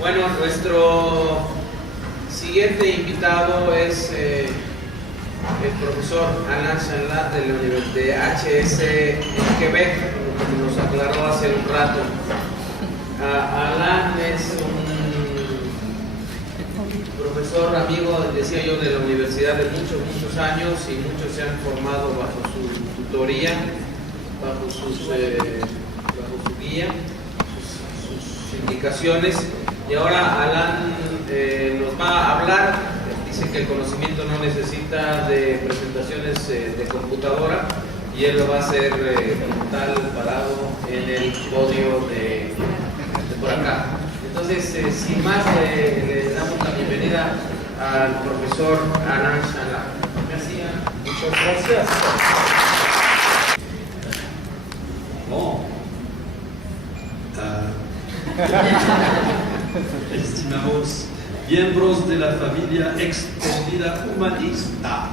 Bueno, nuestro siguiente invitado es el profesor Alain Chanlat de HS en Quebec, como nos aclaró hace un rato. Alain es un profesor amigo, decía yo, de la universidad de muchos años, y muchos se han formado bajo su tutoría, bajo su guía, sus indicaciones. Y ahora Alain nos va a hablar. Dice que el conocimiento no necesita de presentaciones de computadora, y él lo va a hacer como tal, parado en el podio de por acá. Entonces, sin más, le damos la bienvenida al profesor Alain Chanlat. Muchas gracias. Bon. Estimados miembros de la familia extendida humanista,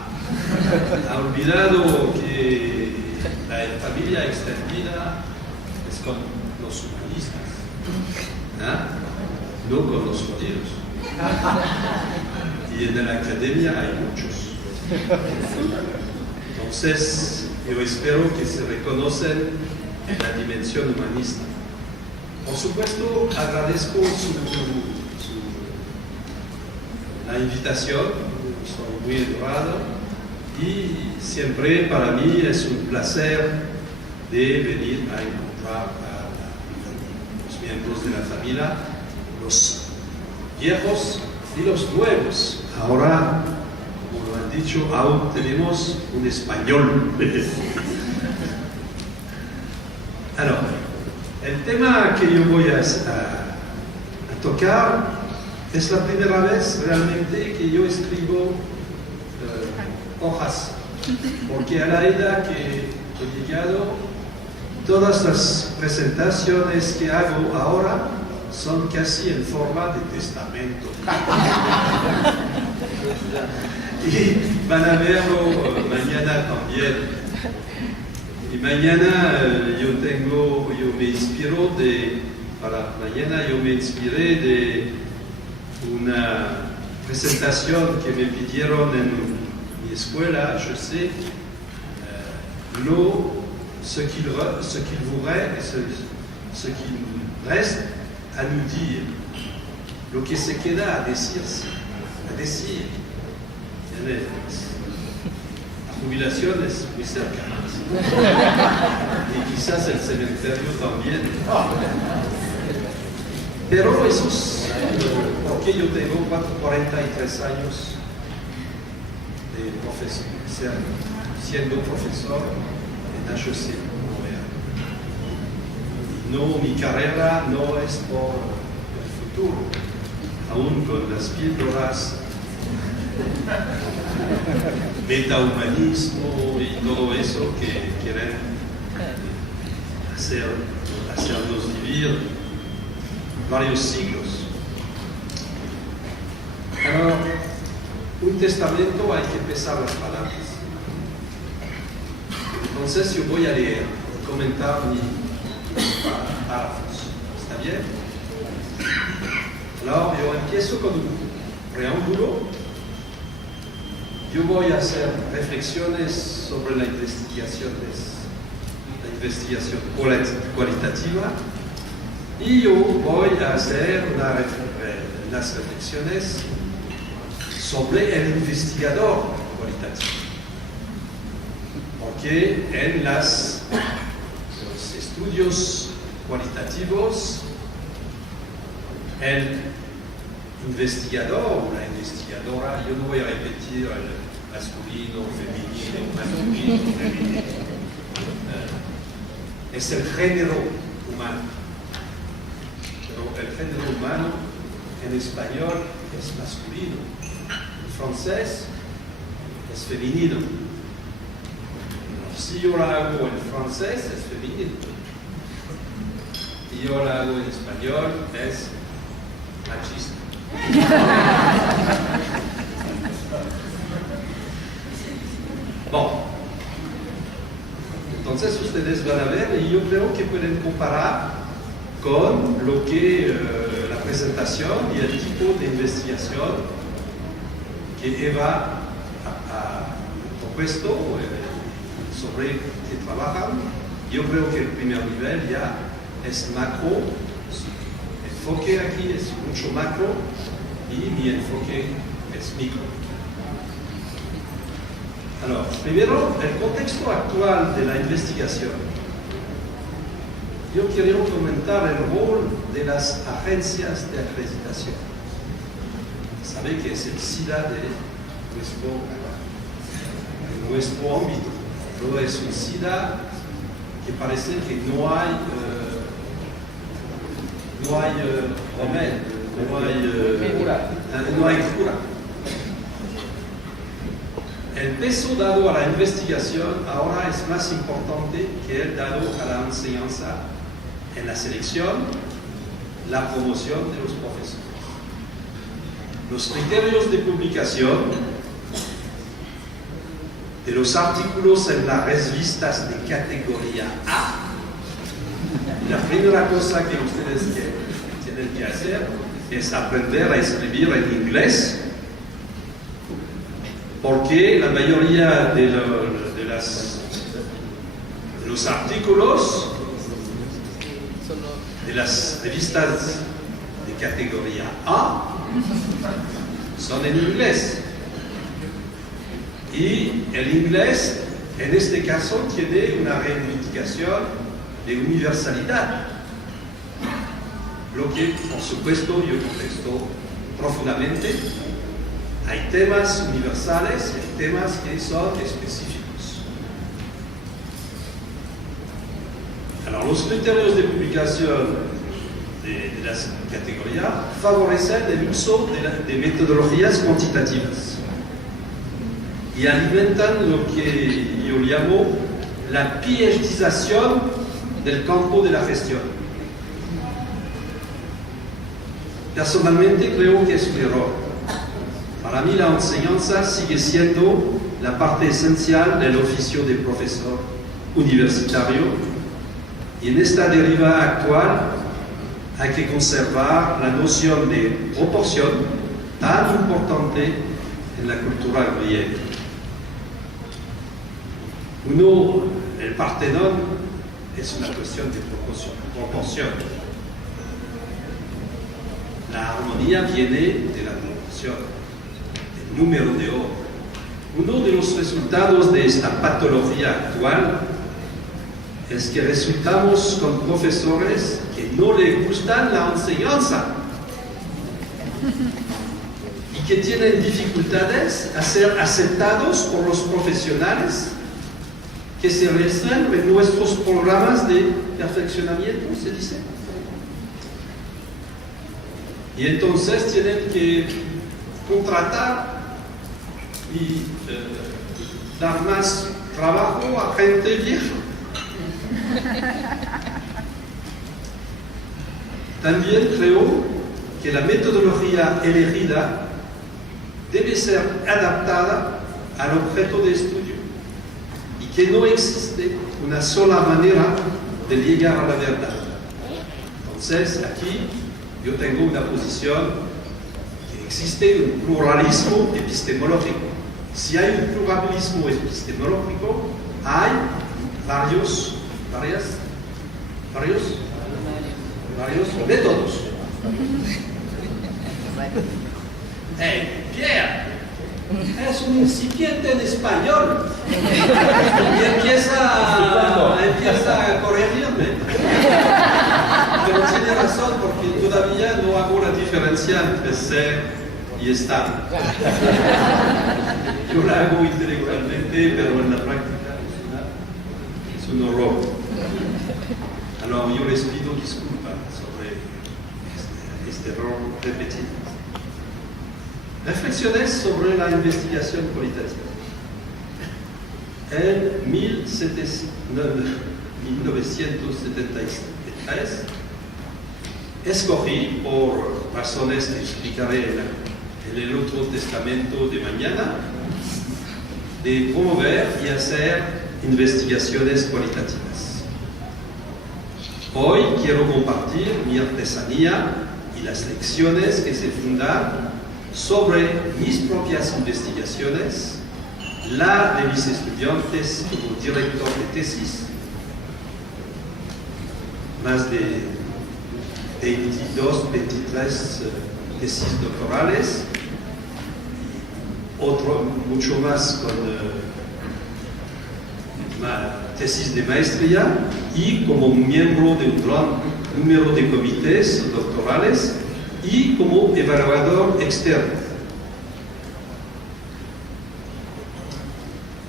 ha olvidado que la familia extendida es con los humanistas, no con los judíos. Y en la academia hay muchos. Entonces, yo espero que se reconocen en la dimensión humanista. Por supuesto, agradezco la invitación, soy muy honrado, y siempre para mí es un placer de venir a encontrar a los miembros de la familia, los viejos y los nuevos. Ahora, como lo han dicho, aún tenemos un español. Alors, el tema que yo voy a tocar es la primera vez realmente que yo escribo hojas, porque a la edad que he llegado, todas las presentaciones que hago ahora son casi en forma de testamento. Y van a verlo mañana también. Y mañana yo me inspiro para mañana yo me inspiré de una presentación que me pidieron en mi escuela, je sais, ce qu'il reste à nous dire, lo que se queda a decir. La jubilación es muy cerca. Y quizás el cementerio también. Pero eso es porque yo tengo 43 años de siendo profesor en HEC. No, mi carrera no es por el futuro, aún con las píldoras, metahumanismo y todo eso que quieren hacernos vivir varios siglos. Pero un testamento hay que pesar las palabras. Entonces yo voy a leer y comentar mis párrafos. ¿Está bien? Ahora yo empiezo con un preámbulo. Yo voy a hacer reflexiones sobre la investigación cualitativa, y yo voy a hacer unas reflexiones sobre el investigador cualitativo, porque en los estudios cualitativos el investigador o la investigadora, yo no voy a repetir el masculino, femenino, es el género humano. Pero el género humano en español es masculino, en francés es femenino. Si yo la hago en francés es femenino, y yo la hago en español es machista. Bon, entonces ustedes van a ver, y yo creo que pueden comparar con lo que la presentación y el tipo de investigación que Eva ha propuesto, sobre que trabajan. Yo creo que el primer nivel ya es macro, el enfoque aquí es mucho macro y mi enfoque es micro. Alors, primero, el contexto actual de la investigación. Yo quiero comentar el rol de las agencias de acreditación. Sabe que es el SIDA de nuestro ámbito. Pero es un SIDA que parece que no hay remedio, no hay cura. El peso dado a la investigación ahora es más importante que el dado a la enseñanza en la selección, la promoción de los profesores. Los criterios de publicación de los artículos en las revistas de categoría A. La primera cosa que ustedes tienen que hacer es aprender a escribir en inglés, porque la mayoría de los artículos de las revistas de categoría A son en inglés. Y el inglés, en este caso, tiene una reivindicación de universalidad. Lo que, por supuesto, yo contesto profundamente. Hay temas universales y hay temas que son específicos. Alors, los criterios de publicación de las categorías favorecen el uso de metodologías cuantitativas y alimentan lo que yo llamo la PhDización del campo de la gestión. Personalmente creo que es un error. Para mí la enseñanza sigue siendo la parte esencial del oficio de profesor universitario, y en esta deriva actual hay que conservar la noción de proporción tan importante en la cultura griega. El Partenón es una cuestión de proporción. La armonía viene de la proporción, del número de oro. Uno de los resultados de esta patología actual es que resultamos con profesores que no les gustan la enseñanza y que tienen dificultades a ser aceptados por los profesionales que se realizan en nuestros programas de perfeccionamiento, se dice. Y entonces tienen que contratar y dar más trabajo a gente vieja. También creo que la metodología elegida debe ser adaptada al objeto de estudio y que no existe una sola manera de llegar a la verdad. Entonces, aquí yo tengo una posición que existe un pluralismo epistemológico. Si hay un pluralismo epistemológico, hay varios métodos. Pierre, es un incipiente en español y empieza a corregirme. Pero tiene razón, porque todavía no hago la diferencia entre ser y estar. Yo la hago intelectualmente, pero en la práctica es un horror. Alors, yo les pido disculpas sobre este error repetido. Reflexiones sobre la investigación cualitativa. En 1973, escogí, por razones que explicaré en el otro testamento de mañana, de promover y hacer investigaciones cualitativas. Hoy quiero compartir mi artesanía y las lecciones que se fundan sobre mis propias investigaciones, la de mis estudiantes como director de tesis, más de 22, 23 tesis doctorales, mucho más con tesis de maestría y como miembro de un gran número de comités doctorales y como evaluador externo.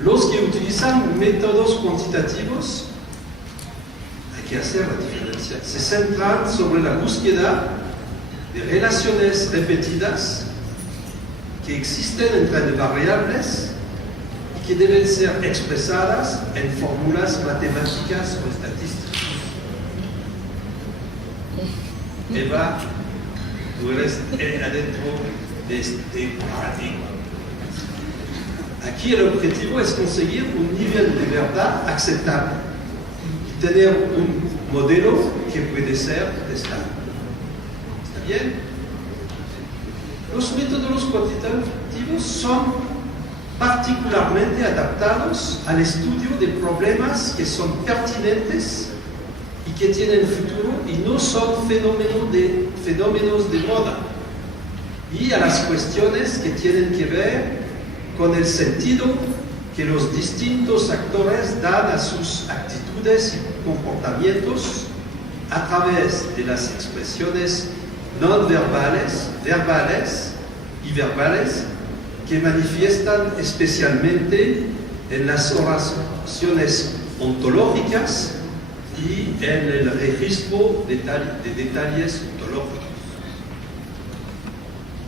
Los que utilizan métodos cuantitativos, hay que hacer la diferencia, se centran sobre la búsqueda de relaciones repetidas que existen entre variables y que deben ser expresadas en fórmulas matemáticas o estadísticas. Eva, tú eres adentro de este paradigma. Aquí el objetivo es conseguir un nivel de verdad aceptable y tener un modelo que puede ser testado. ¿Está bien? Los métodos cuantitativos son particularmente adaptados al estudio de problemas que son pertinentes y que tienen futuro y no son fenómenos de moda, y a las cuestiones que tienen que ver con el sentido que los distintos actores dan a sus actitudes y comportamientos a través de las expresiones no verbales, verbales y verbales que manifiestan especialmente en las oraciones ontológicas y en el registro de detalles ontológicos.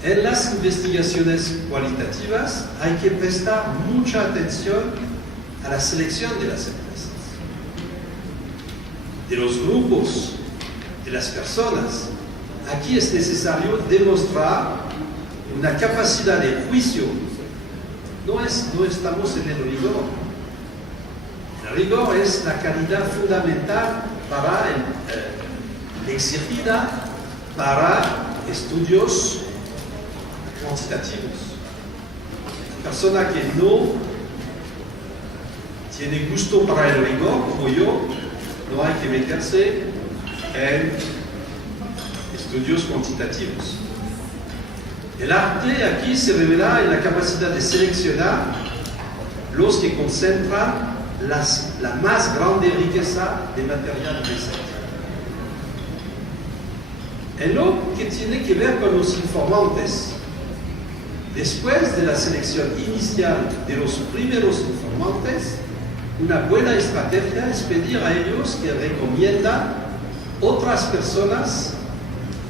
En las investigaciones cualitativas hay que prestar mucha atención a la selección de las empresas, de los grupos, de las personas. Aquí es necesario demostrar una capacidad de juicio. No estamos en el rigor. El rigor es la calidad fundamental para exigida para estudios cuantitativos. La persona que no tiene gusto para el rigor, como yo, no hay que meterse en estudios cuantitativos. El arte aquí se revela en la capacidad de seleccionar los que concentran la más grande riqueza de material presente. En lo que tiene que ver con los informantes, después de la selección inicial de los primeros informantes, una buena estrategia es pedir a ellos que recomiendan otras personas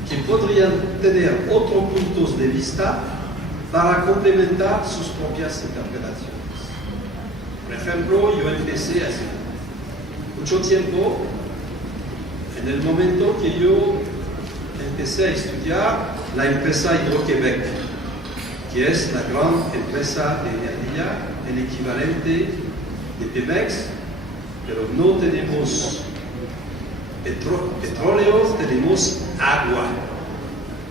que podrían tener otros puntos de vista para complementar sus propias interpretaciones. Por ejemplo, yo empecé hace mucho tiempo, en el momento que yo empecé a estudiar la empresa Hydro-Québec, que es la gran empresa de energía, el equivalente de Pemex, pero no tenemos petróleo, tenemos agua.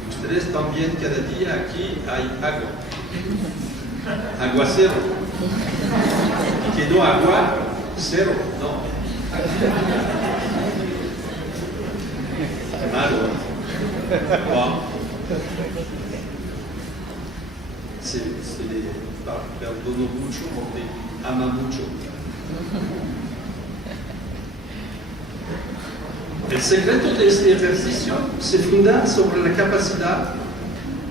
Ustedes también cada día aquí hay agua. Aguacero. Y que no agua, cero, no. Malo. Wow. Se le perdono mucho porque ama mucho. El secreto de este ejercicio se funda sobre la capacidad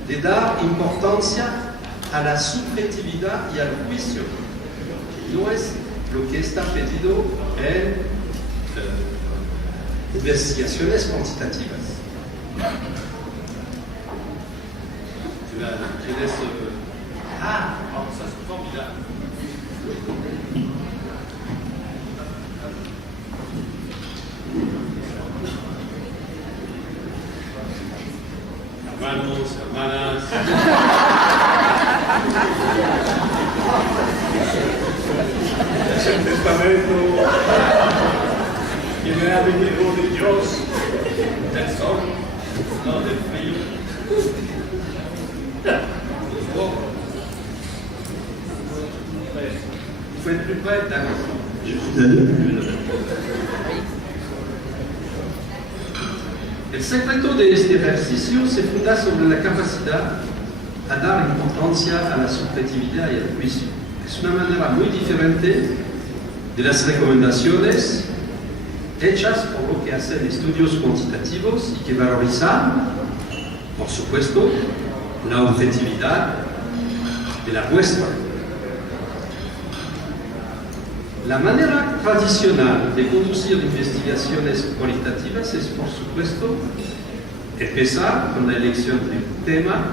de dar importancia a la subjetividad y al juicio, que no es lo que está pedido en investigaciones cuantitativas. ¿Tienes? Vamos a su comida. Hermanos, hermanas. Es el testamento que me ha venido de Dios, del sol, No, del frío. Vous faites plus près, d'accord. El secreto de este ejercicio se funda sobre la capacidad a dar importancia a la subjetividad y al juicio. Es una manera muy diferente de las recomendaciones hechas por lo que hacen estudios cuantitativos y que valorizan, por supuesto, la objetividad de la muestra. La manera tradicional de conducir investigaciones cualitativas es, por supuesto, empezar con la elección de un tema,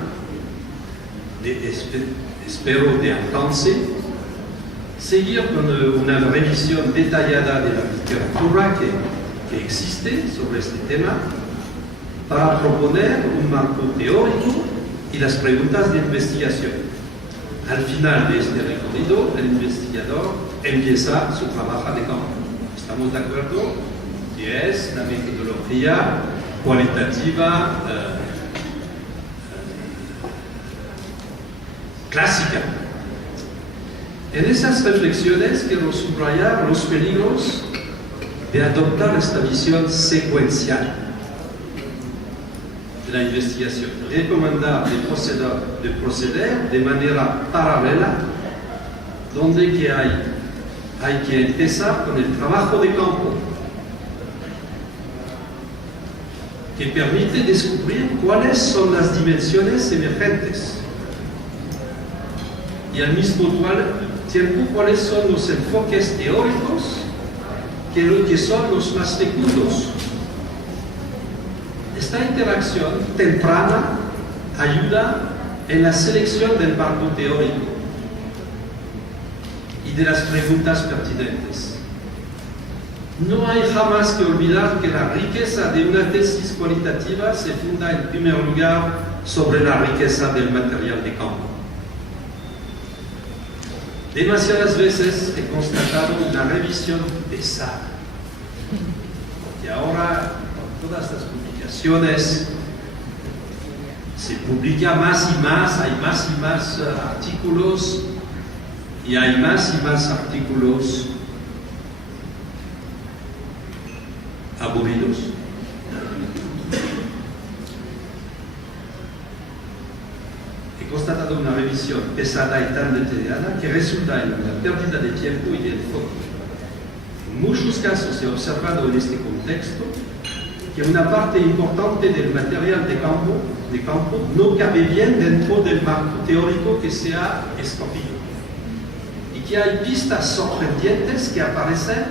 espero de alcance, seguir con una revisión detallada de la literatura que existe sobre este tema, para proponer un marco teórico y las preguntas de investigación. Al final de este recorrido, el investigador empieza su trabajo de campo. ¿Estamos de acuerdo? Que es la metodología cualitativa clásica. En esas reflexiones quiero subrayar los peligros de adoptar esta visión secuencial de la investigación, recomendar de proceder de manera paralela, donde que hay que empezar con el trabajo de campo, que permite descubrir cuáles son las dimensiones emergentes y al mismo tiempo cuáles son los enfoques teóricos que son los más fecundos. Esta interacción temprana ayuda en la selección del marco teórico y de las preguntas pertinentes. No hay jamás que olvidar que la riqueza de una tesis cualitativa se funda en primer lugar sobre la riqueza del material de campo. Demasiadas veces he constatado una revisión pesada, porque ahora con todas las publicaciones se publica más y más, hay más y más artículos, y hay más y más artículos aburridos. He constatado una revisión pesada y tan detallada que resulta en una pérdida de tiempo y de enfoque. En muchos casos he observado en este contexto que una parte importante del material de campo no cabe bien dentro del marco teórico que se ha escogido, y que hay pistas sorprendentes que aparecen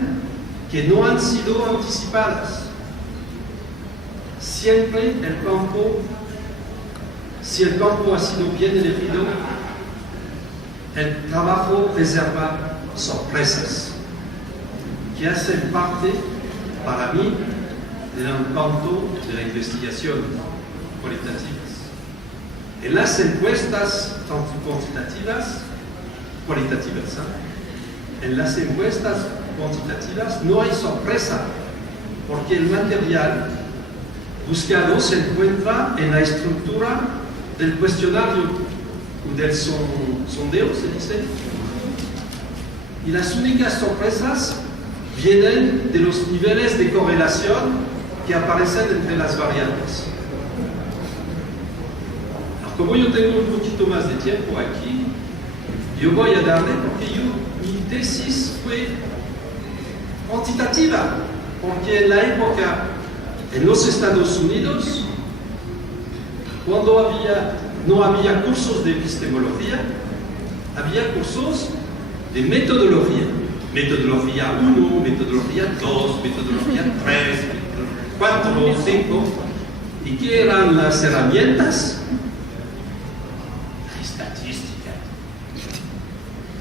que no han sido anticipadas. Siempre si el campo ha sido bien elegido, el trabajo reserva sorpresas que hacen parte, para mí, del encanto de la investigación cualitativa. En las encuestas, tanto cualitativas, en las encuestas cuantitativas no hay sorpresa, porque el material buscado se encuentra en la estructura del cuestionario o del sondeo, se dice, y las únicas sorpresas vienen de los niveles de correlación que aparecen entre las variables. Como yo tengo un poquito más de tiempo aquí, yo voy a darle, porque mi tesis fue cuantitativa, porque en la época en los Estados Unidos, cuando no había cursos de epistemología, había cursos de metodología. Metodología 1, metodología 2, metodología 3, 4, 5. ¿Y qué eran las herramientas? La estadística,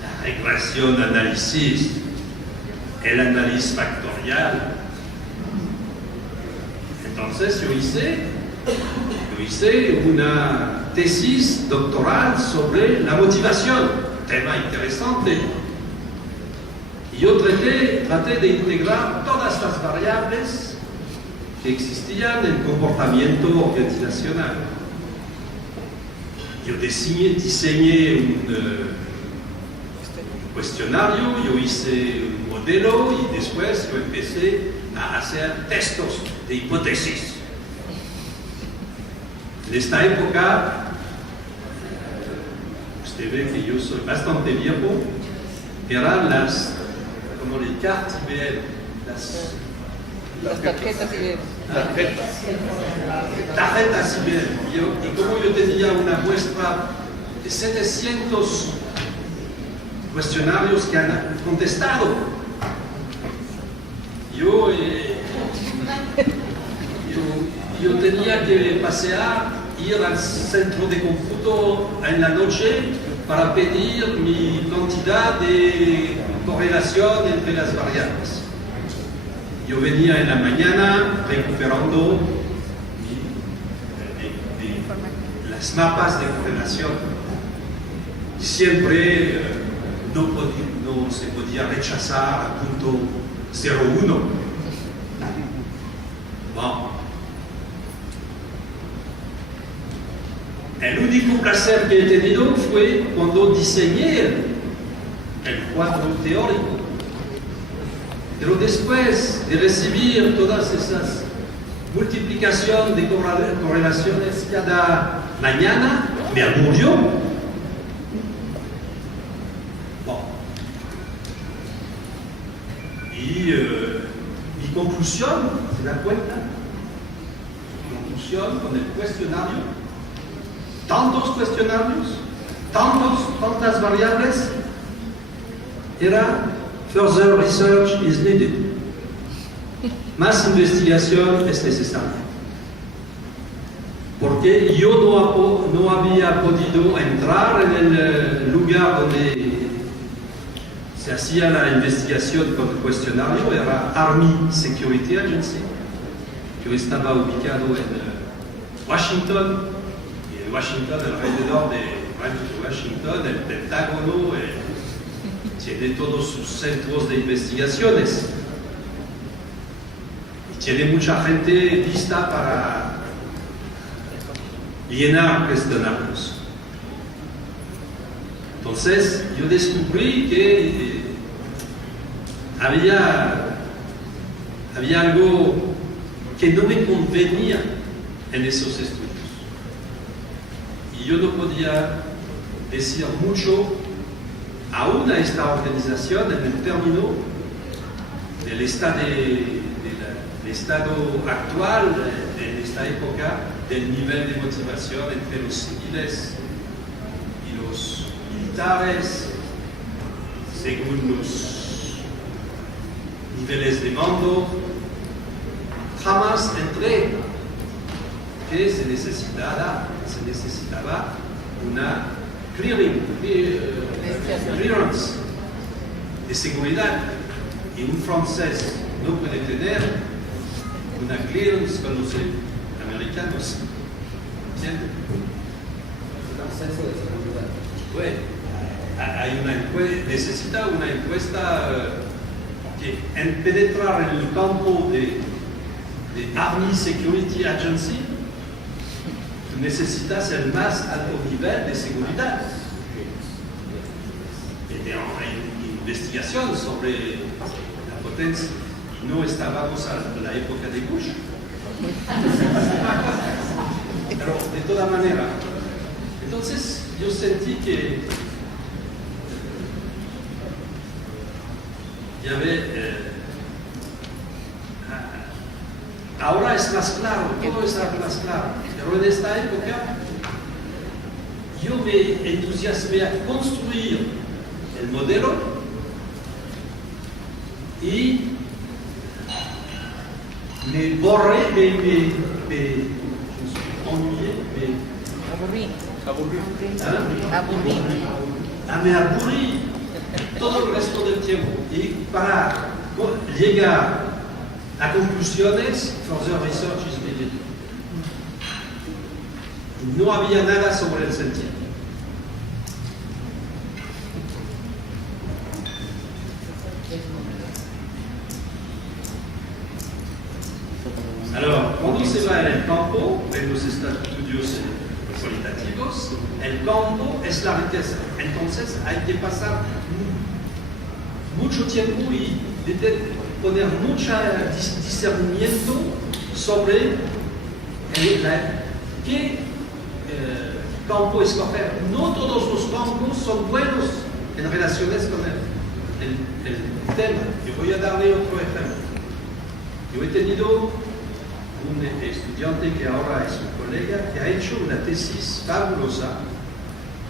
la regresión, análisis, el análisis factorial. Entonces yo hice una tesis doctoral sobre la motivación, tema interesante. Y yo traté de integrar todas las variables que existían en comportamiento organizacional. Yo diseñé un cuestionario, yo hice un modelo y después yo empecé a hacer textos de hipótesis. En esta época, usted ve que yo soy bastante viejo, eran las, como les cartes IBM, Las tarjetas IBM. Tarjetas IBM. Y como yo tenía una muestra de 700 cuestionarios que han contestado, yo tenía que pasear, ir al centro de cómputo en la noche para pedir mi cantidad de correlación entre las variables. Yo venía en la mañana recuperando las mapas de correlación y siempre no se podía rechazar a punto 0,1. Bueno. El único placer que he tenido fue cuando diseñé el cuadro teórico. Pero después de recibir todas esas multiplicaciones de correlaciones cada mañana, me aburrió. Bon. Y mi conclusión, ¿se da cuenta? Mi conclusión con el cuestionario, tantos cuestionarios, tantas variables, era further research is needed. Más investigación es necesaria. Porque yo no había podido entrar en el lugar donde se hacía la investigación con el cuestionario, era Army Security Agency. Yo estaba ubicado en Washington, y en Washington, alrededor de Washington, el Pentágono tiene todos sus centros de investigaciones. Y tiene mucha gente lista para llenar cuestionarios. Entonces, yo descubrí que había algo que no me convenía en esos estudios. Y yo no podía decir mucho aún a esta organización en el término del estado actual, en esta época, del nivel de motivación entre los civiles y los militares, según los niveles de mando. Jamás entré que se necesitaba una clearance de seguridad, y un francés no puede tener una clearance con los americanos. ¿Entienden? Un censo de seguridad. Bueno, necesita una encuesta que en penetrar en el campo de Army Security Agency. Tú necesitas el más alto nivel de seguridad. Hay investigación sobre la potencia. Y no estábamos a la época de Bush. Pero de toda manera, entonces yo sentí que ya ve, ahora es más claro, todo es más claro, pero en esta época yo me entusiasmé a construir el modelo y me borré, me aburrí todo el resto del tiempo, y para llegar a conclusiones, further research is needed. No había nada sobre el sentido. Alors, cuando se va en el campo, en los estudios cualitativos, el campo es la riqueza. Entonces hay que pasar mucho tiempo y poner mucho discernimiento sobre qué campo escoger. No todos los campos son buenos en relaciones con el tema. Yo voy a darle otro ejemplo. Yo he tenido un estudiante que ahora es un colega que ha hecho una tesis fabulosa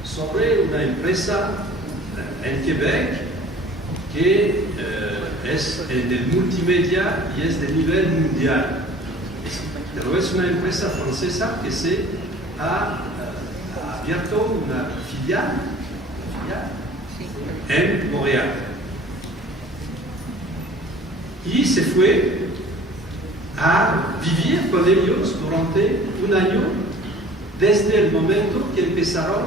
sobre una empresa en Quebec que es en el multimedia y es de nivel mundial. Pero es una empresa francesa que se ha abierto una filial en Montréal. Y se fue a vivir con ellos durante un año, desde el momento que empezaron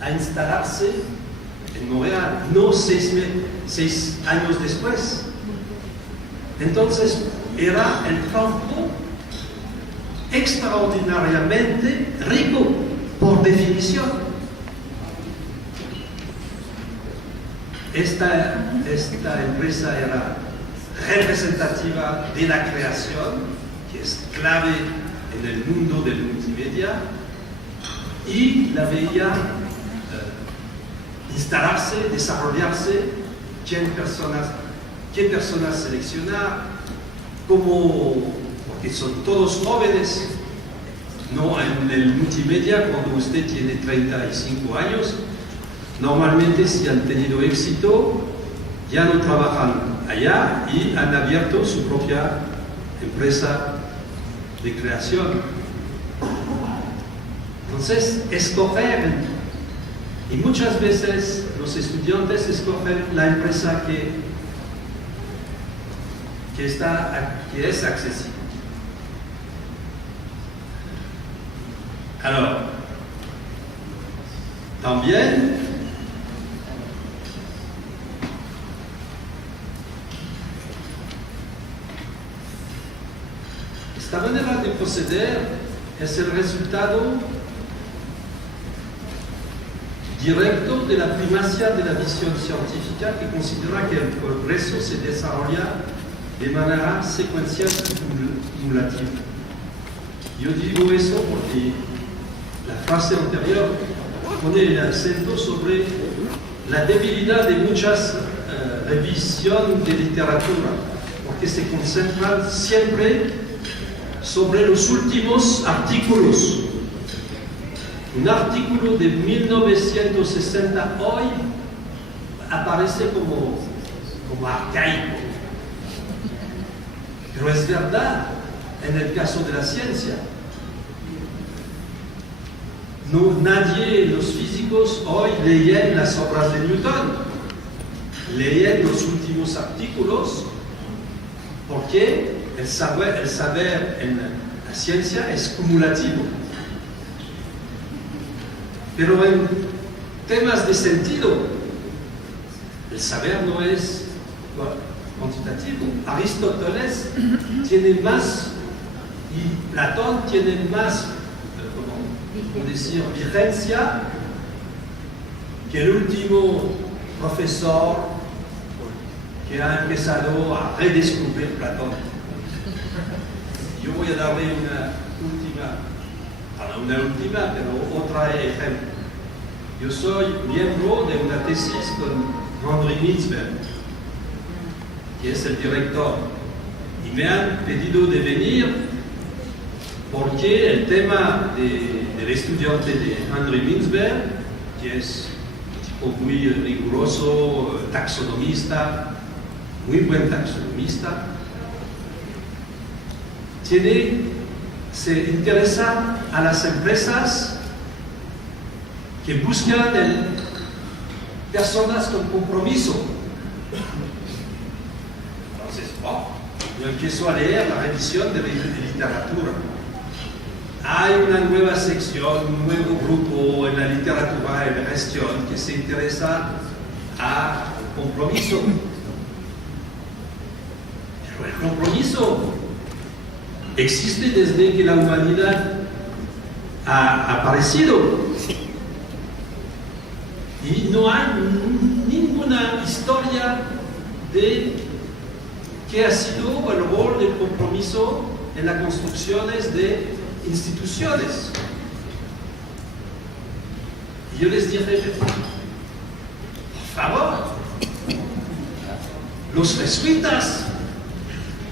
a instalarse en Montréal, no 6 años después. Entonces era el campo extraordinariamente rico, por definición. Esta empresa era representativa de la creación, que es clave en el mundo del multimedia, y la veía instalarse, desarrollarse, qué personas seleccionar, porque son todos jóvenes. No, en el multimedia, cuando usted tiene 35 años, normalmente si han tenido éxito, ya no trabajan allá y han abierto su propia empresa de creación. Entonces, escoger, y muchas veces los estudiantes escogen la empresa que es accesible. Alors, también esta manera de proceder es el resultado directo de la primacia de la visión científica, que considera que el progreso se desarrolla de manera secuencial y cumulativa. Yo digo eso porque la frase anterior pone el acento sobre la debilidad de muchas revisiones de literatura, porque se concentran siempre sobre los últimos artículos. Un artículo de 1960 hoy aparece como arcaico. Pero es verdad en el caso de la ciencia. Los físicos hoy leen las obras de Newton, leen los últimos artículos, porque el saber en la ciencia es cumulativo. Pero en temas de sentido, el saber no es cuantitativo. Aristóteles tiene más y Platón tiene más, ¿cómo decir?, vigencia que el último profesor que ha empezado a redescubrir Platón. Yo voy a darle una última, pero otra ejemplo. Yo soy miembro de una tesis con Henry Mintzberg, que es el director, y me han pedido de venir porque el tema del estudiante de Henry Mintzberg, que es un tipo muy riguroso, taxonomista, muy buen taxonomista, se interesa a las empresas que buscan personas con compromiso. Entonces, yo empiezo a leer la revisión de literatura. Hay una nueva sección, un nuevo grupo en la literatura y la gestión que se interesa al compromiso. Pero el compromiso existe desde que la humanidad ha aparecido. Y no hay ninguna historia de qué ha sido el rol del compromiso en las construcciones de instituciones. Y yo les dije, por favor, los jesuitas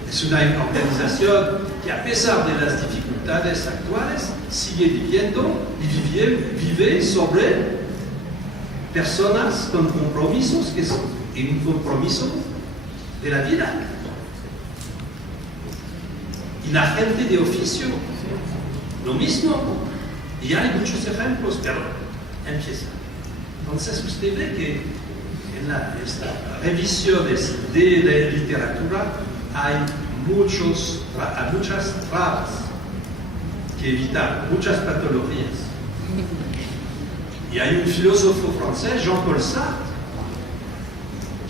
es una organización que, a pesar de las dificultades actuales, sigue viviendo y vive sobre personas con compromisos, que es un compromiso de la vida. Y la gente de oficio, lo mismo. Y hay muchos ejemplos, pero empieza. Entonces usted ve que en estas revisiones de la literatura hay muchas trabas que evitar, muchas patologías. Y hay un filósofo francés, Jean-Paul Sartre,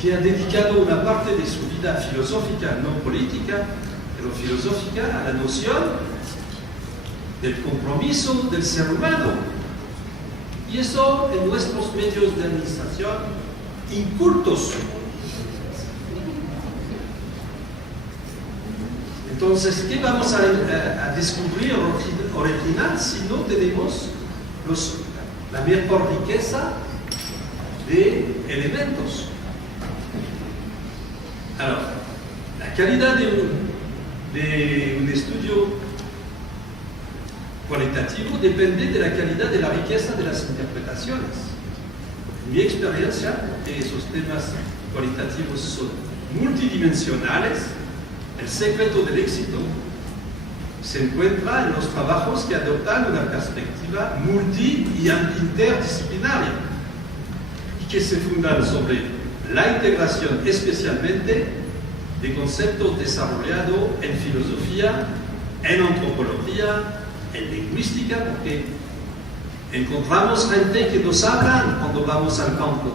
que ha dedicado una parte de su vida filosófica, no política, pero filosófica, a la noción del compromiso del ser humano. Y eso en nuestros medios de administración incultos. Entonces, ¿qué vamos a descubrir original si no tenemos la mejor riqueza de elementos? Alors, la calidad de un estudio cualitativo depende de la calidad de la riqueza de las interpretaciones. En mi experiencia, esos temas cualitativos son multidimensionales. El secreto del éxito se encuentra en los trabajos que adoptan una perspectiva multi y interdisciplinaria y que se fundan sobre la integración especialmente de conceptos desarrollados en filosofía, en antropología, en lingüística, porque encontramos gente que nos hablan cuando vamos al campo.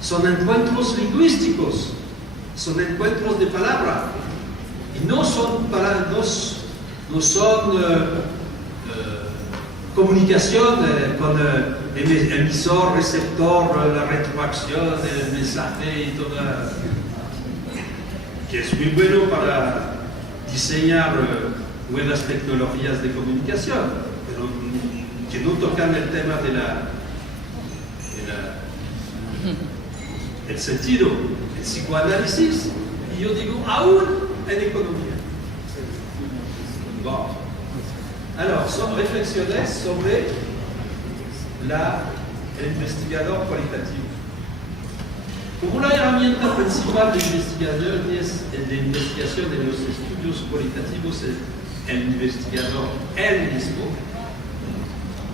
Son encuentros lingüísticos, son encuentros de palabra, y no son comunicación con emisor, receptor, la retroacción del mensaje y toda, que es muy bueno para diseñar nuevas tecnologías de comunicación, pero que no tocan el tema el sentido, el psicoanálisis, y yo digo, aún en economía. Bon. Alors, son reflexiones sobre el investigador cualitativo. Como una herramienta principal de investigación de los estudios cualitativos el investigador él mismo,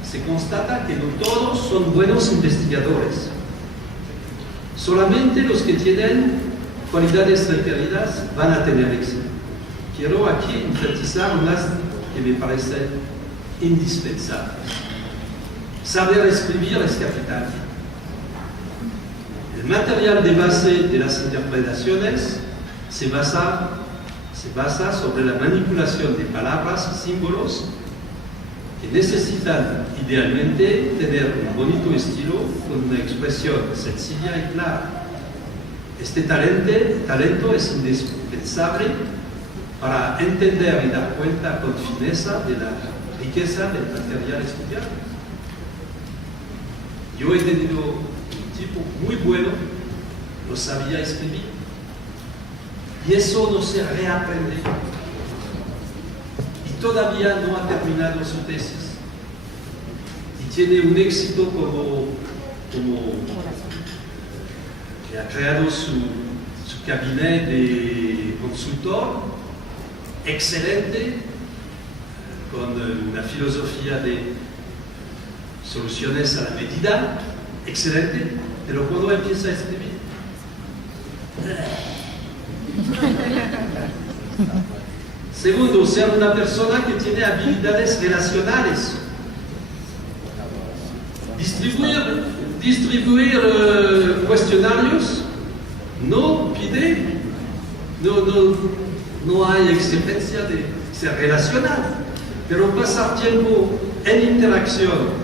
se constata que no todos son buenos investigadores. Solamente los que tienen cualidades requeridas van a tener éxito. Quiero aquí enfatizar unas que me parecen indispensables. Saber escribir es capital. El material de base de las interpretaciones se basa sobre la manipulación de palabras y símbolos que necesitan idealmente tener un bonito estilo con una expresión sencilla y clara. Este talento es indispensable para entender y dar cuenta con fineza de la riqueza del material estudiado. Yo he tenido un tipo muy bueno, no sabía escribir, y eso no se reaprende. Y todavía no ha terminado su tesis. Y tiene un éxito como que ha creado su cabinet de consultor excelente, con una filosofía de soluciones a la medida excelente, pero cuando empieza a escribir, segundo, ser una persona que tiene habilidades relacionales. Distribuir cuestionarios no no hay exigencia de ser relacional, pero pasar tiempo en interacción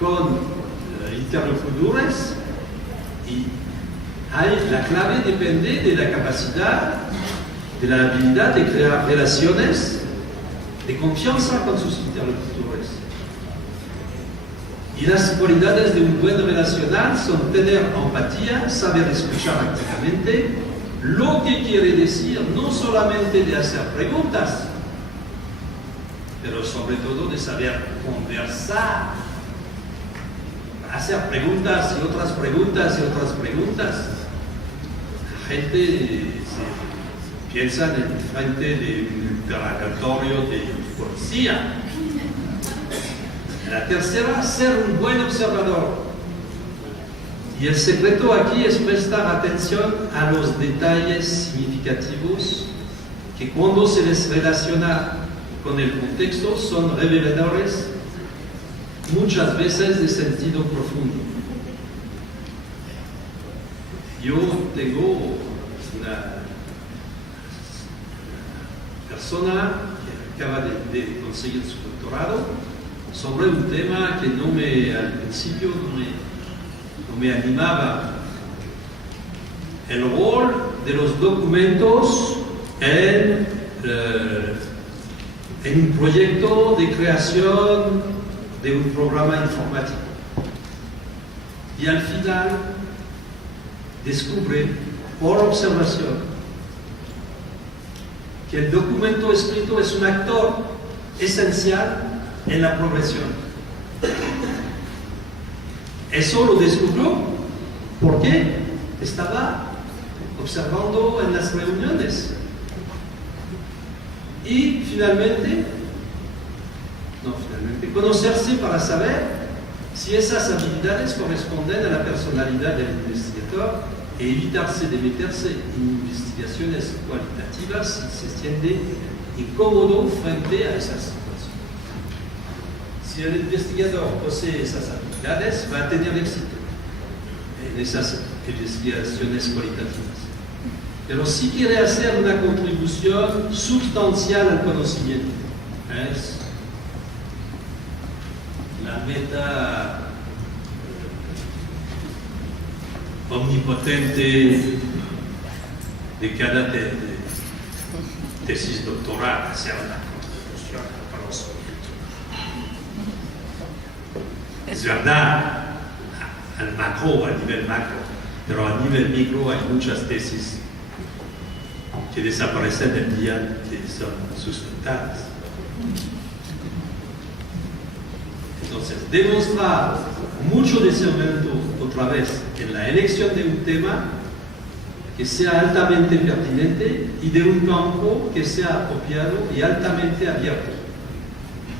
con interlocutores y la clave depende de la capacidad, de la habilidad de crear relaciones de confianza con sus interlocutores. Y las cualidades de un buen relacional son tener empatía, saber escuchar activamente, lo que quiere decir no solamente de hacer preguntas, pero sobre todo de saber conversar, hacer preguntas y otras preguntas y otras preguntas. La gente piensa en el frente de un interrogatorio de policía. La tercera, ser un buen observador. Y el secreto aquí es prestar atención a los detalles significativos que cuando se les relaciona con el contexto son reveladores muchas veces de sentido profundo. Yo tengo una persona que acaba de conseguir su doctorado sobre un tema que al principio no me animaba. El rol de los documentos en un proyecto de creación de un programa informático. Y al final descubre, por observación, que el documento escrito es un actor esencial en la progresión. Eso lo descubrió porque estaba observando en las reuniones. Y finalmente, conocerse para saber si esas habilidades corresponden a la personalidad del investigador e evitarse de meterse en investigaciones cualitativas si se siente incómodo frente a esas situaciones. Si el investigador posee esas habilidades, va a tener éxito en esas investigaciones cualitativas. Pero si quiere hacer una contribución sustancial al conocimiento, es la meta omnipotente de cada tesis doctoral, hacer una contribución al conocimiento. Es verdad, al macro, al nivel macro, pero a nivel micro hay muchas tesis que desaparecen el día que son sustentadas. Entonces, demostrar mucho discernimiento otra vez en la elección de un tema que sea altamente pertinente y de un campo que sea apropiado y altamente abierto.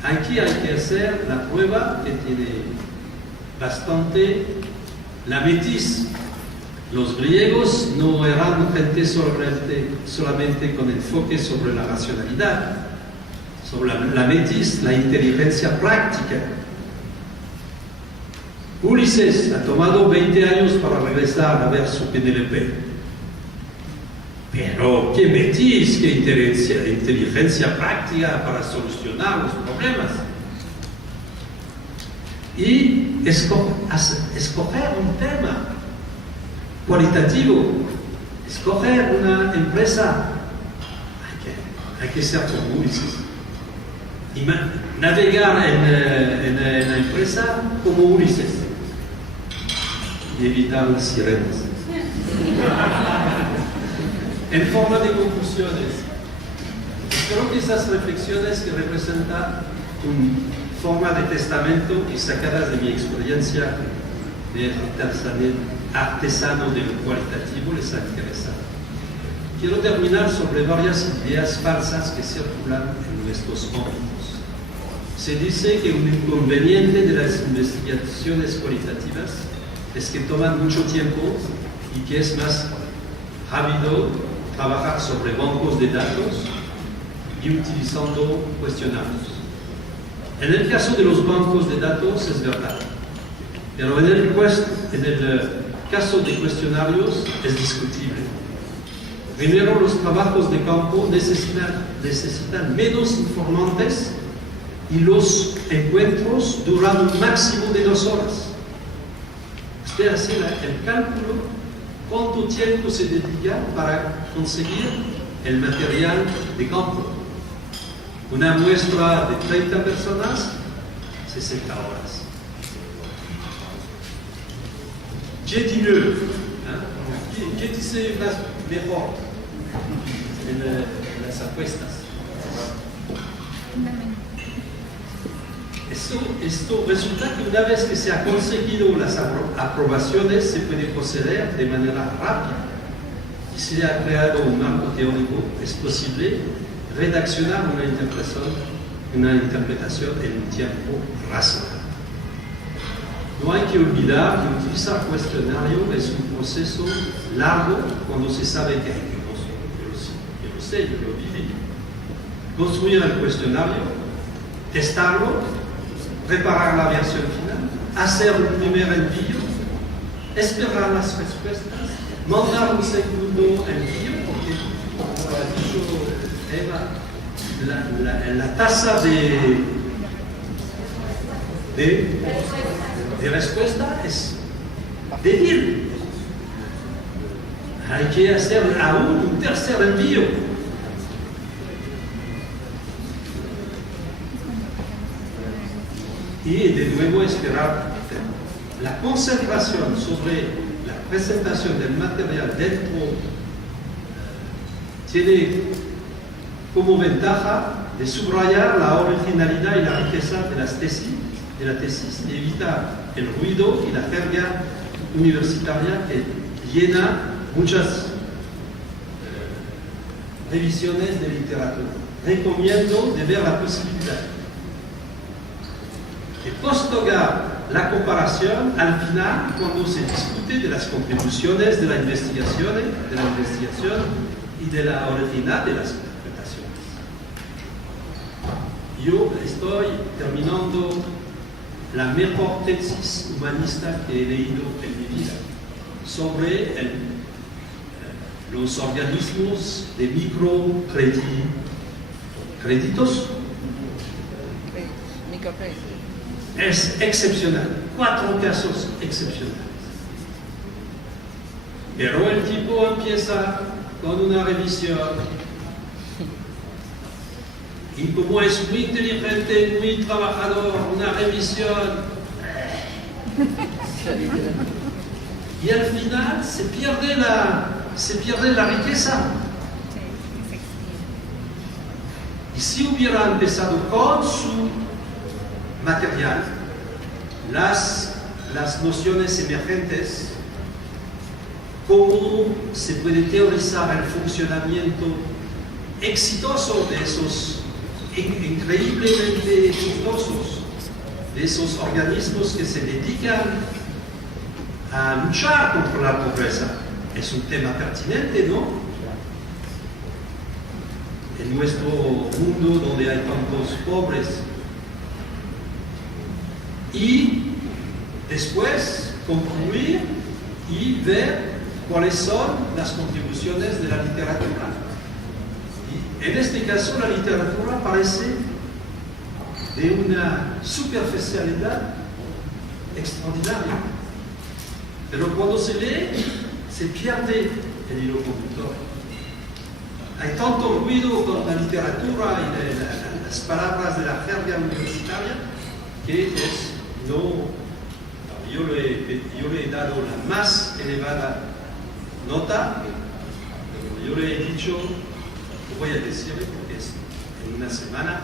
Aquí hay que hacer la prueba que tiene bastante la metiz. Los griegos no eran gente solamente con enfoque sobre la racionalidad, sobre la metiz, la inteligencia práctica. Ulises ha tomado 20 años para regresar a ver su Penélope. Pero qué metiz, qué inteligencia práctica para solucionar los problemas. Y escoger un tema cualitativo, escoger una empresa, hay que ser como Ulises. Y navegar en la empresa como Ulises y evitar las sirenas. En forma de conclusiones, creo que esas reflexiones que representan una forma de testamento y sacadas de mi experiencia de artesano de lo cualitativo les han interesado. Quiero terminar sobre varias ideas falsas que circulan en nuestros ámbitos. Se dice que un inconveniente de las investigaciones cualitativas es que toman mucho tiempo y que es más rápido trabajar sobre bancos de datos y utilizando cuestionarios. En el caso de los bancos de datos es verdad, pero en el caso de cuestionarios es discutible. Primero, los trabajos de campo necesitan menos informantes y los encuentros duran un máximo de 2 horas. Usted hace el cálculo cuánto tiempo se dedica para conseguir el material de campo. Una muestra de 30 personas, 60 horas. ¿Qué dit mieux? ¿Qué dice mejor en las apuestas? Esto resulta que una vez que se ha conseguido las aprobaciones se puede proceder de manera rápida y se ha creado un marco teórico, es posible redaccionar una interpretación en un tiempo razonable. No hay que olvidar que utilizar cuestionario es un proceso largo cuando se sabe que hay que construir. Yo lo sé, yo lo viví. Construir el cuestionario, testarlo, preparar la versión final, hacer un primer envío, esperar las respuestas, mandar un segundo envío, porque, como ha dicho Eva, la tasa de respuesta es de 1000. Hay que hacer aún un tercer envío. Y de nuevo esperar. La concentración sobre la presentación del material dentro tiene como ventaja de subrayar la originalidad y la riqueza de la tesis, y evitar el ruido y la jerga universitaria que llena muchas revisiones de literatura. Recomiendo de ver la posibilidad de postergar la comparación al final cuando se discute de las contribuciones de la investigación y de la originalidad de las interpretaciones. Yo estoy terminando la mejor tesis humanista que he leído en mi vida sobre los organismos de microcréditos. Es excepcional, 4 casos excepcionales. Pero el tipo empieza con una revisión y como es muy inteligente, muy trabajador, una revisión, y al final se pierde la riqueza. Y si hubiera empezado con su material, las nociones emergentes, cómo se puede teorizar el funcionamiento exitoso de esos increíblemente exitosos, de esos organismos que se dedican a luchar contra la pobreza. Es un tema pertinente, ¿no? En nuestro mundo donde hay tantos pobres. Y después concluir y ver cuáles son las contribuciones de la literatura. Y en este caso la literatura parece de una superficialidad extraordinaria. Pero cuando se lee, se pierde el hilo conductor. Hay tanto ruido con la literatura y las palabras de la jerga universitaria que yo le he dado la más elevada nota. Yo le he dicho, lo voy a decirle porque es en una semana,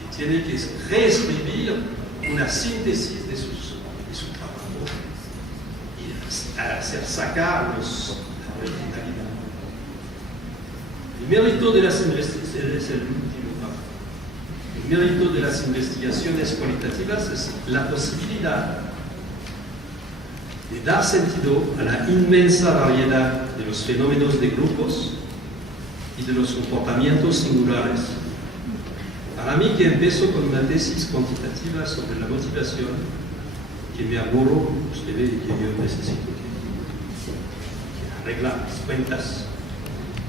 que tiene que reescribir una síntesis de su trabajo y hacer sacar la originalidad. El mérito de las investigaciones es el último paso. El mérito de las investigaciones cualitativas es la posibilidad de dar sentido a la inmensa variedad de los fenómenos de grupos y de los comportamientos singulares. Para mí, que empiezo con una tesis cuantitativa sobre la motivación, que me aburro, usted ve que yo necesito que arreglar las cuentas,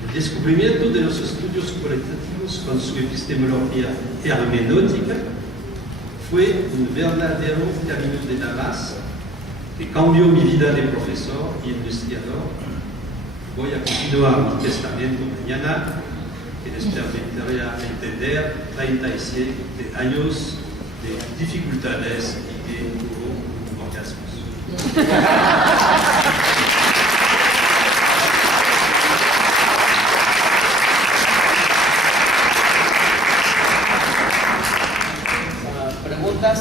El descubrimiento de los estudios cualitativos con su epistemología hermenéutica fue un verdadero camino de Damas que cambió mi vida de profesor y investigador. Voy a continuar mi testamento mañana, que les permitirá entender 37 años de dificultades y de orgasmos. ¿Preguntas?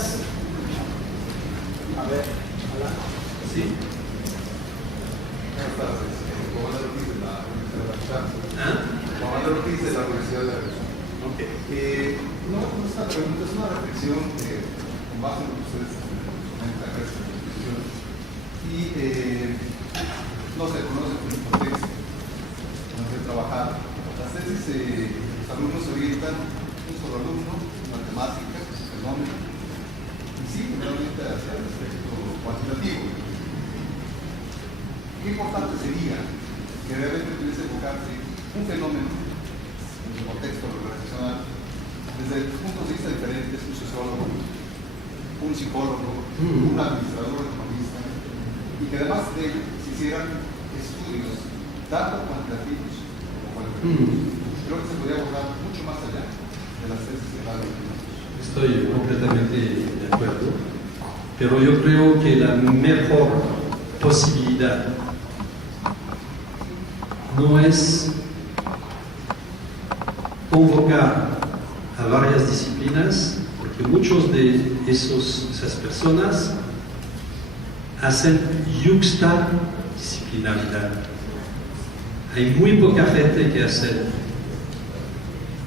A ver, hola. ¿Sí? Buenas tardes. Juan Manuel Ortiz de la Universidad de la ¿Ah? Juan Manuel Ortiz de la Universidad de la Ok. No es una pregunta, es una reflexión con base en lo que ustedes comentan acá en esta exposición. Y no se conoce por el contexto en el que trabajar. Las tesis, los alumnos se orientan un solo alumno, matemáticas, fenómeno, y sí, realmente hacia el aspecto cuantitativo. Qué importante sería que realmente pudiese enfocarse un fenómeno en su contexto organizacional desde puntos de vista diferentes, un sociólogo, un psicólogo, un administrador economista, y que además de ello se hicieran estudios tanto cuantitativos como cualitativos. Creo que se podría abordar mucho más allá de las tesis de cada uno. Estoy completamente de acuerdo, pero yo creo que la mejor posibilidad no es convocar a varias disciplinas, porque muchos de esas personas hacen yuxta disciplinaridad. Hay muy poca gente que hace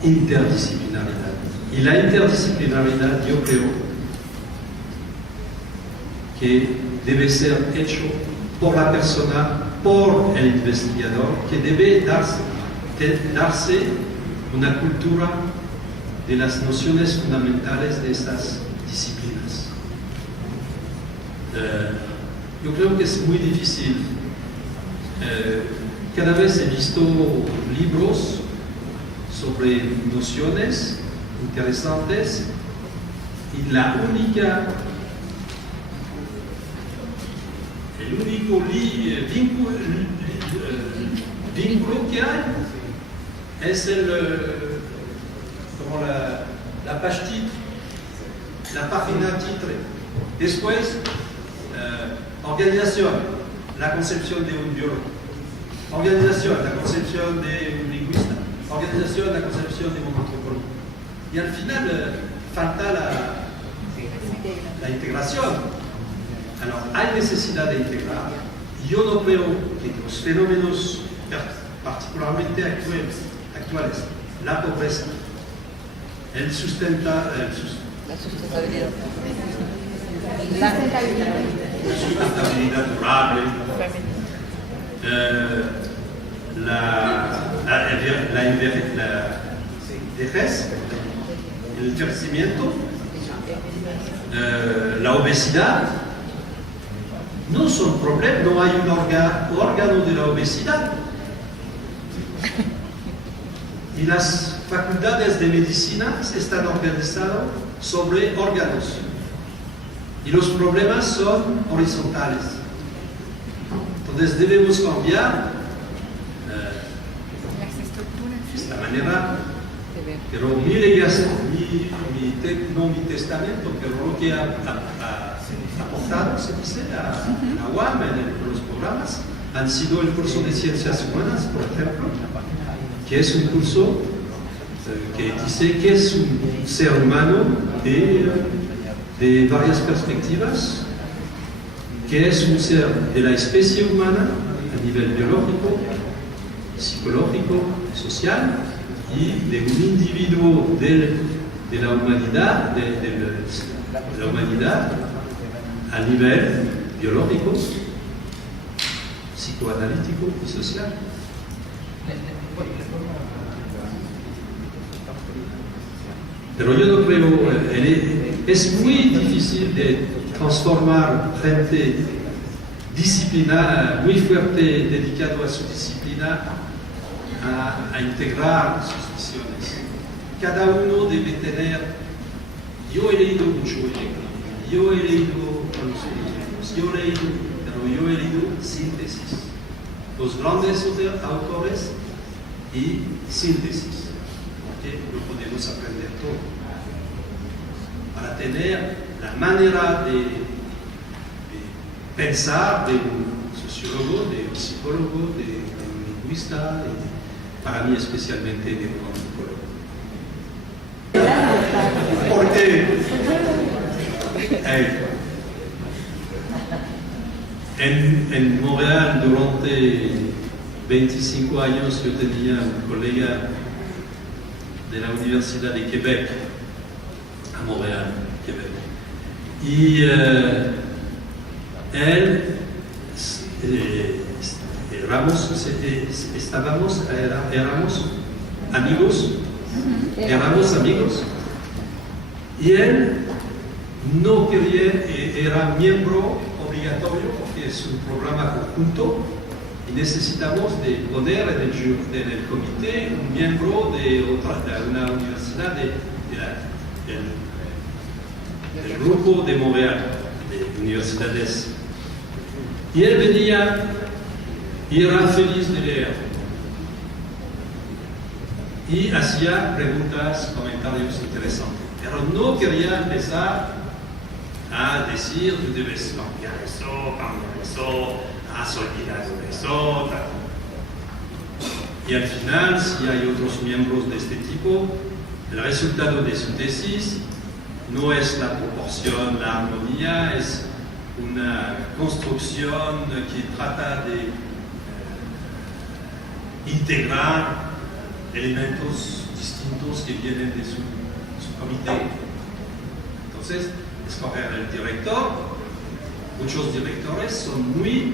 interdisciplinaridad. Y la interdisciplinaridad, yo creo que debe ser hecho por la persona, por el investigador, que debe darse una cultura de las nociones fundamentales de estas disciplinas. Yo creo que es muy difícil. Cada vez he visto libros sobre nociones interesantes y el único vínculo que hay es como la page titre, la página titre. Después, organización, la concepción de un biólogo. Organización, la concepción de un lingüista. Organización, la concepción de un antropólogo. Y al final falta la integración. Hay necesidad de integrar. Yo no creo que los fenómenos particularmente actuales, la pobreza, la sustentabilidad durable, la vejez, el crecimiento, la obesidad, no son problemas, no hay un órgano de la obesidad. Y las facultades de medicina están organizadas sobre órganos. Y los problemas son horizontales. Entonces debemos cambiar esta manera. Pero mi legación, no mi testamento, pero lo que ha aportado, se dice, a la UAM en los programas, han sido el curso de Ciencias Humanas, por ejemplo, que es un curso que dice que es un ser humano de varias perspectivas, que es un ser de la especie humana a nivel biológico, psicológico, social, y de un individuo de la humanidad, la humanidad a nivel biológico, psicoanalítico y social. Pero yo no creo, es muy difícil de transformar gente disciplinaria, muy fuerte, dedicado a su disciplina, a integrar sus visiones. Cada uno debe tener, yo he leído mucho, yo he leído a los libros, pero yo he leído síntesis, los grandes autores y síntesis, porque no podemos aprender todo. Para tener la manera de pensar de un sociólogo, de un psicólogo, de un lingüista, para mí especialmente de un antropólogo. Porque en Montreal durante 25 años yo tenía un colega de la Universidad de Quebec, a Montreal, Quebec. Y él, éramos amigos, y él no quería, era miembro obligatorio porque es un programa conjunto y necesitamos de poner en el comité un miembro de una universidad del grupo de Montreal, de universidades. Y él venía y era feliz de leer. Y hacía preguntas, comentarios interesantes. Pero no quería empezar a decir, tú debes cambiar eso, has olvidado eso. Tal. Y al final, si hay otros miembros de este tipo, el resultado de su tesis no es la proporción, la armonía, es una construcción que trata de integrar elementos distintos que vienen de su comité. Entonces, escoger el director. Muchos directores son muy...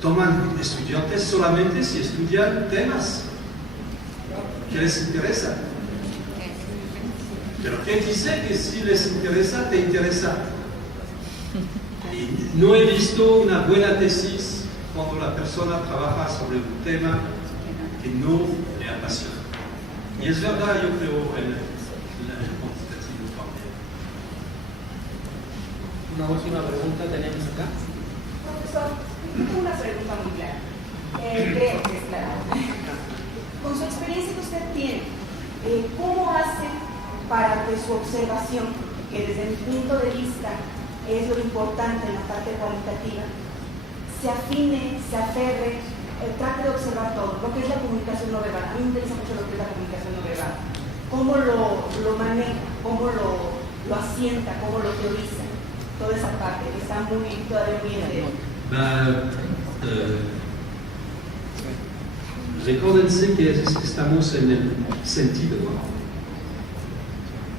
toman estudiantes solamente si estudian temas que les interesa. Pero ¿quién dice que si les interesa, te interesa? Y no he visto una buena tesis cuando la persona trabaja sobre un tema que no le apasiona. Y es verdad, yo creo, en el cuantitativo también. Una última pregunta tenemos acá. Profesor, tengo una pregunta muy clara. Creo que es clara. Con su experiencia que usted tiene, ¿cómo hace para que su observación, que desde mi punto de vista es lo importante en la parte cualitativa, se afine, se aferre, trate de observar todo, lo que es la comunicación no verbal? A mí me interesa mucho lo que es la comunicación no verbal. ¿Cómo lo maneja? ¿Cómo lo asienta? ¿Cómo lo teoriza? Toda esa parte que está todavía muy en Recuérdense que estamos en el sentido,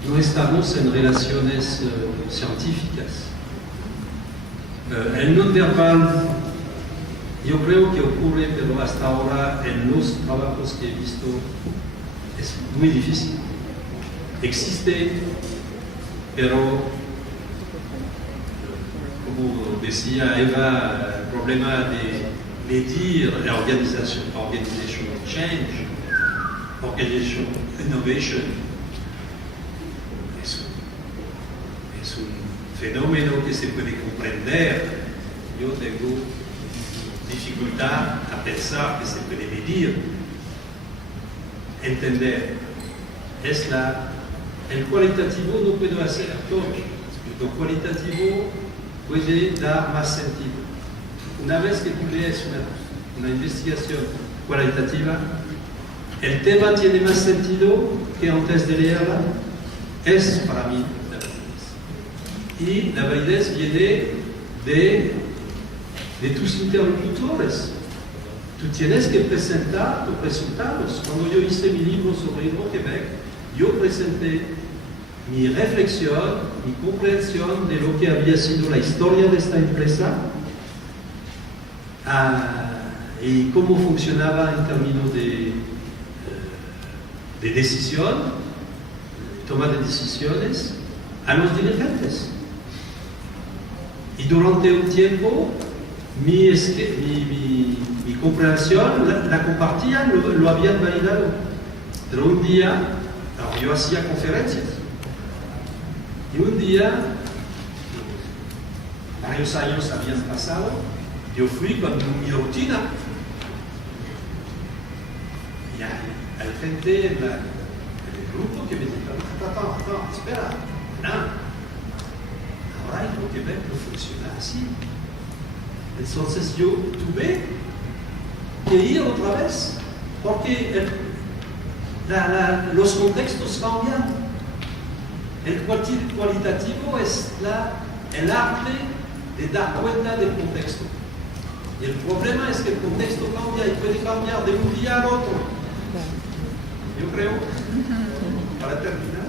no estamos en relaciones científicas. El non verbal, yo creo que ocurre, pero hasta ahora en los trabajos que he visto es muy difícil. Existe, pero como decía Eva, el problema de medir la organization change, organization innovation, es un fenómeno que se puede comprender. Yo tengo dificultad a pensar que se puede medir, entender. El cualitativo no puede hacer todo. Lo cualitativo puede dar más sentido. Una vez que tú lees una investigación cualitativa, el tema tiene más sentido que antes de leerla. Es para mí la validez. Y la validez viene de tus interlocutores. Tú tienes que presentar tus resultados. Cuando yo hice mi libro sobre Hydro-Québec, yo presenté mi reflexión, mi comprensión de lo que había sido la historia de esta empresa y cómo funcionaba en términos de decisión, toma de decisiones a los dirigentes. Y durante un tiempo mi mi comprensión la compartían, lo habían validado. Pero un día, yo hacía conferencias. Y un día, varios años habían pasado, yo fui con mi rutina. Y hay gente en el grupo que me dijo, no, espera, no. Ahora hay que ver que funciona así. Entonces yo tuve que ir otra vez, porque los contextos cambian. El cualitativo es el arte de dar cuenta del contexto. Y el problema es que el contexto cambia y puede cambiar de un día al otro. Yo creo, para terminar,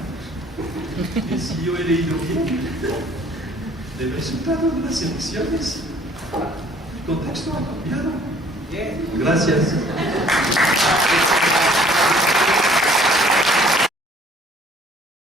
que si yo he leído bien el resultado de las elecciones, el contexto ha cambiado. Gracias.